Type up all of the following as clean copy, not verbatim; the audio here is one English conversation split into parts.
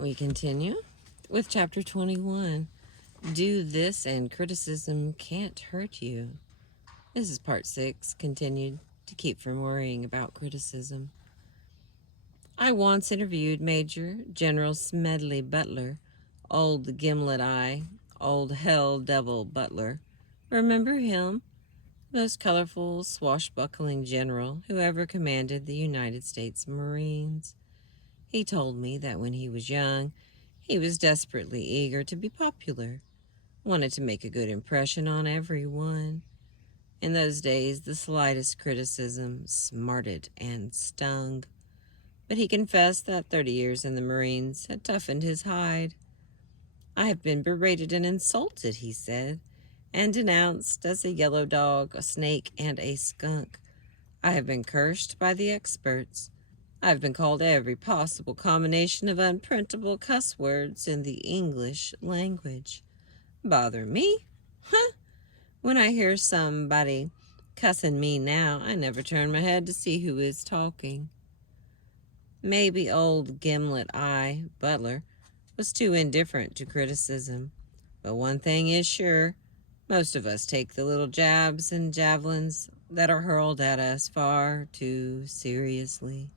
We continue with chapter 21. Do this and criticism can't hurt you. This is part 6, continued to keep from worrying about criticism. I once interviewed Major General Smedley Butler, old gimlet eye, old hell devil Butler. Remember him? Most colorful, swashbuckling general who ever commanded the United States Marines. He told me that when he was young, he was desperately eager to be popular, wanted to make a good impression on everyone. In those days, the slightest criticism smarted and stung. But he confessed that 30 years in the Marines had toughened his hide. I have been berated and insulted, he said, and denounced as a yellow dog, a snake, and a skunk. I have been cursed by the experts. I have been called every possible combination of unprintable cuss words in the English language. Bother me? Huh? When I hear somebody cussing me now, I never turn my head to see who is talking. Maybe old gimlet eye, Butler, was too indifferent to criticism. But one thing is sure, most of us take the little jabs and javelins that are hurled at us far too seriously.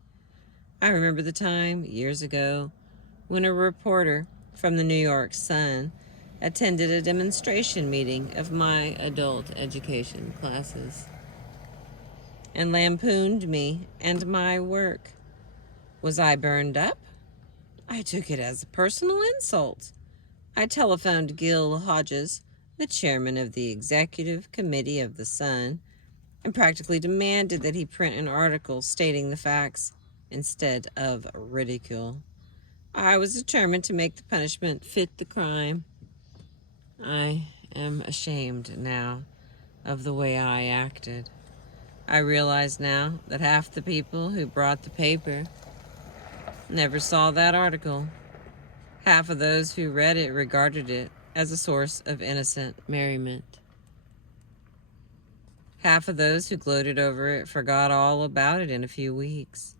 I remember the time, years ago, when a reporter from the New York Sun attended a demonstration meeting of my adult education classes and lampooned me and my work. Was I burned up? I took it as a personal insult. I telephoned Gil Hodges, the chairman of the executive committee of the Sun, and practically demanded that he print an article stating the facts instead of ridicule. I was determined to make the punishment fit the crime. I am ashamed now of the way I acted. I realize now that half the people who brought the paper never saw that article. Half of those who read it regarded it as a source of innocent merriment. Half of those who gloated over it forgot all about it in a few weeks.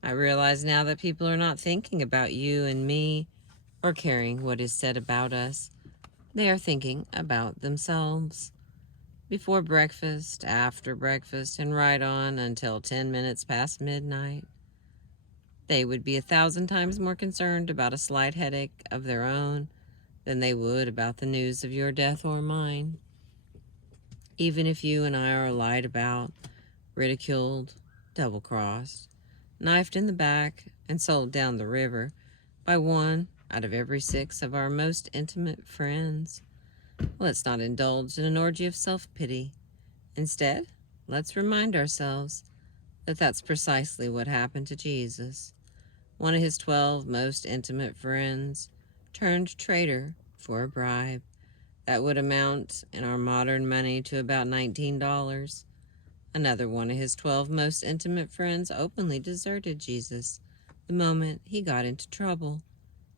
I realize now that people are not thinking about you and me or caring what is said about us. They are thinking about themselves. Before breakfast, after breakfast, and right on until 10 minutes past midnight. They would be 1,000 times more concerned about a slight headache of their own than they would about the news of your death or mine. Even if you and I are lied about, ridiculed, double-crossed, knifed in the back, and sold down the river by 1 out of every 6 of our most intimate friends, let's not indulge in an orgy of self-pity. Instead, let's remind ourselves that that's precisely what happened to Jesus. One of his 12 most intimate friends turned traitor for a bribe that would amount in our modern money to about $19. Another one of his 12 most intimate friends openly deserted Jesus the moment he got into trouble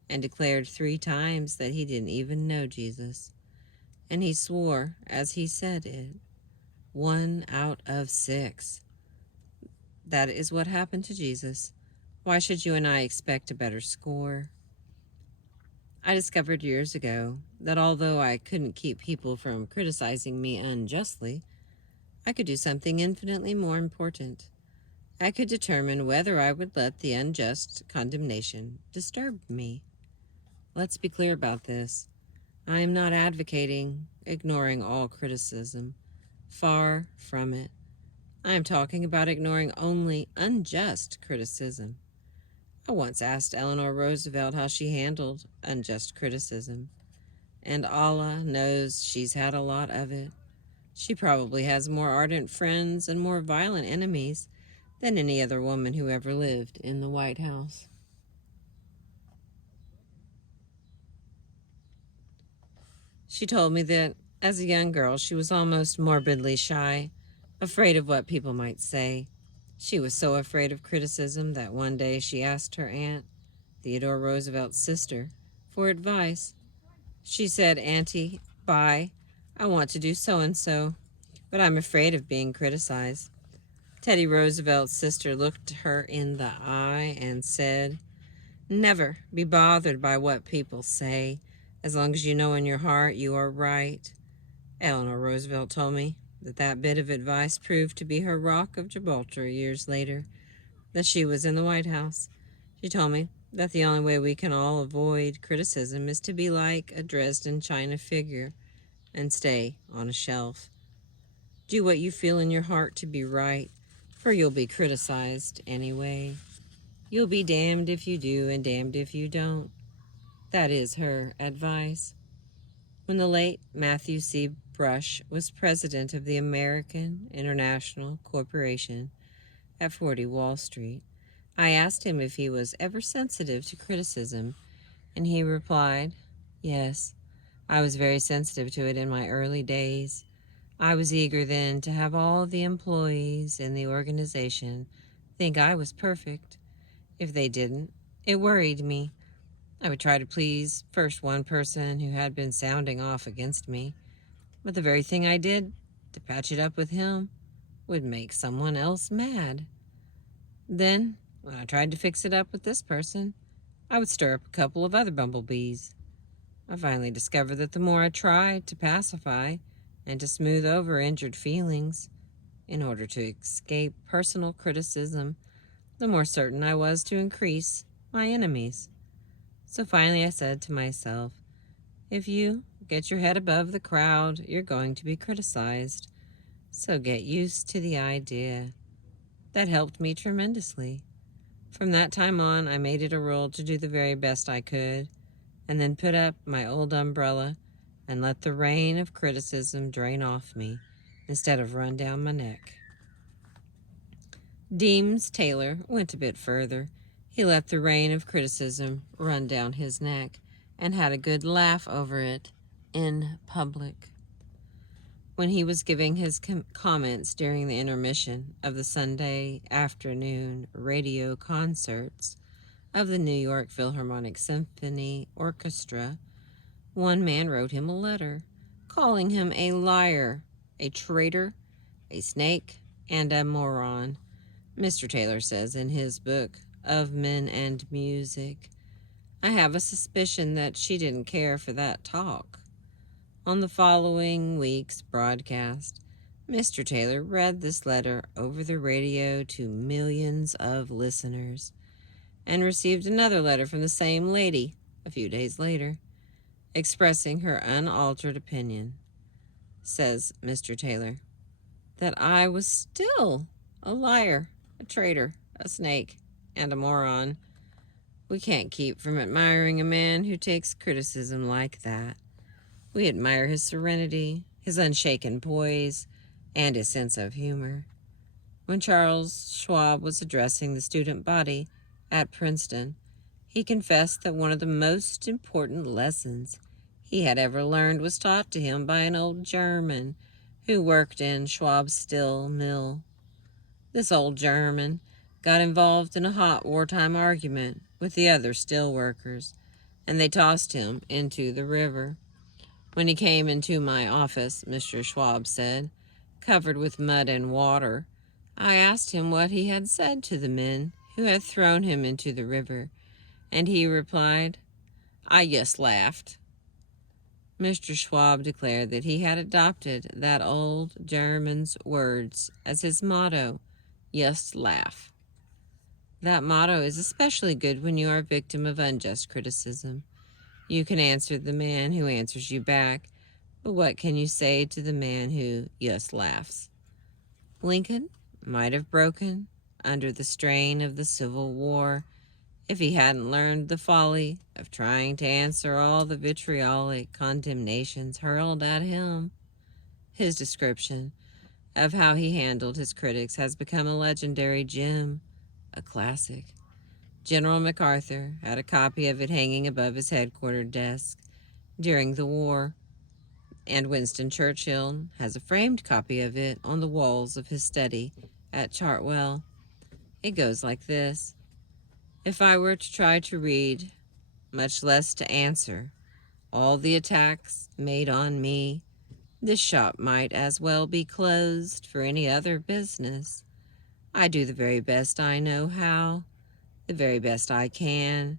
and declared 3 times that he didn't even know Jesus. And he swore as he said it. 1 out of 6. That is what happened to Jesus. Why should you and I expect a better score? I discovered years ago that although I couldn't keep people from criticizing me unjustly, I could do something infinitely more important. I could determine whether I would let the unjust condemnation disturb me. Let's be clear about this. I am not advocating ignoring all criticism. Far from it. I am talking about ignoring only unjust criticism. I once asked Eleanor Roosevelt how she handled unjust criticism, and Allah knows she's had a lot of it. She probably has more ardent friends and more violent enemies than any other woman who ever lived in the White House. She told me that as a young girl she was almost morbidly shy, afraid of what people might say. She was so afraid of criticism that one day she asked her aunt, Theodore Roosevelt's sister, for advice. She said, "Auntie, bye. I want to do so-and-so, but I'm afraid of being criticized." Teddy Roosevelt's sister looked her in the eye and said, Never be bothered by what people say, as long as you know in your heart you are right. Eleanor Roosevelt told me that bit of advice proved to be her rock of Gibraltar years later, that she was in the White House. She told me that the only way we can all avoid criticism is to be like a Dresden china figure and stay on a shelf. Do what you feel in your heart to be right, for you'll be criticized anyway. You'll be damned if you do and damned if you don't. That is her advice. When the late Matthew C. Brush was president of the American International Corporation at 40 Wall Street, I asked him if he was ever sensitive to criticism, and he replied, "Yes, I was very sensitive to it in my early days. I was eager then to have all the employees in the organization think I was perfect. If they didn't, it worried me. I would try to please first one person who had been sounding off against me, but the very thing I did to patch it up with him would make someone else mad. Then, when I tried to fix it up with this person, I would stir up a couple of other bumblebees. I finally discovered that the more I tried to pacify and to smooth over injured feelings in order to escape personal criticism, the more certain I was to increase my enemies. So finally I said to myself, if you get your head above the crowd, you're going to be criticized. So get used to the idea. That helped me tremendously. From that time on, I made it a rule to do the very best I could, and then put up my old umbrella and let the rain of criticism drain off me instead of run down my neck. Deems Taylor went a bit further. He let the rain of criticism run down his neck and had a good laugh over it in public. When he was giving his comments during the intermission of the Sunday afternoon radio concerts of the New York Philharmonic Symphony Orchestra, one man wrote him a letter, calling him a liar, a traitor, a snake, and a moron. Mr. Taylor says in his book, Of Men and Music, I have a suspicion that she didn't care for that talk. On the following week's broadcast, Mr. Taylor read this letter over the radio to millions of listeners and received another letter from the same lady a few days later, expressing her unaltered opinion. Says Mr. Taylor, that I was still a liar, a traitor, a snake, and a moron. We can't keep from admiring a man who takes criticism like that. We admire his serenity, his unshaken poise, and his sense of humor. When Charles Schwab was addressing the student body at Princeton, he confessed that one of the most important lessons he had ever learned was taught to him by an old German who worked in Schwab's steel mill. This old German got involved in a hot wartime argument with the other steel workers, and they tossed him into the river. When he came into my office, Mr. Schwab said, covered with mud and water, I asked him what he had said to the men who had thrown him into the river, and he replied, I just laughed. Mr. Schwab declared that he had adopted that old German's words as his motto, just laugh. That motto is especially good when you are a victim of unjust criticism. You can answer the man who answers you back, but what can you say to the man who just laughs? Lincoln might have broken under the strain of the Civil War if he hadn't learned the folly of trying to answer all the vitriolic condemnations hurled at him. His description of how he handled his critics has become a legendary gem, a classic. General MacArthur had a copy of it hanging above his headquarters desk during the war, and Winston Churchill has a framed copy of it on the walls of his study at Chartwell. It goes like this. If I were to try to read, much less to answer, all the attacks made on me, this shop might as well be closed for any other business. I do the very best I know how, the very best I can,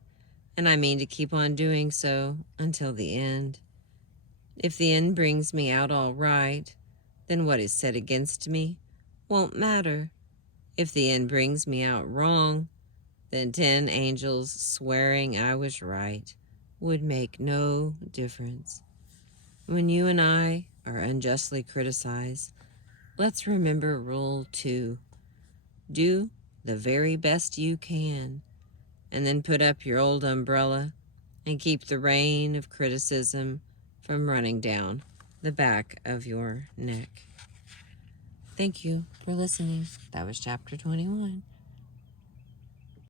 and I mean to keep on doing so until the end. If the end brings me out all right, then what is said against me won't matter. If the end brings me out wrong, then 10 angels swearing I was right would make no difference. When you and I are unjustly criticized, let's remember Rule 2. Do the very best you can, and then put up your old umbrella and keep the rain of criticism from running down the back of your neck. Thank you for listening. That was chapter 21.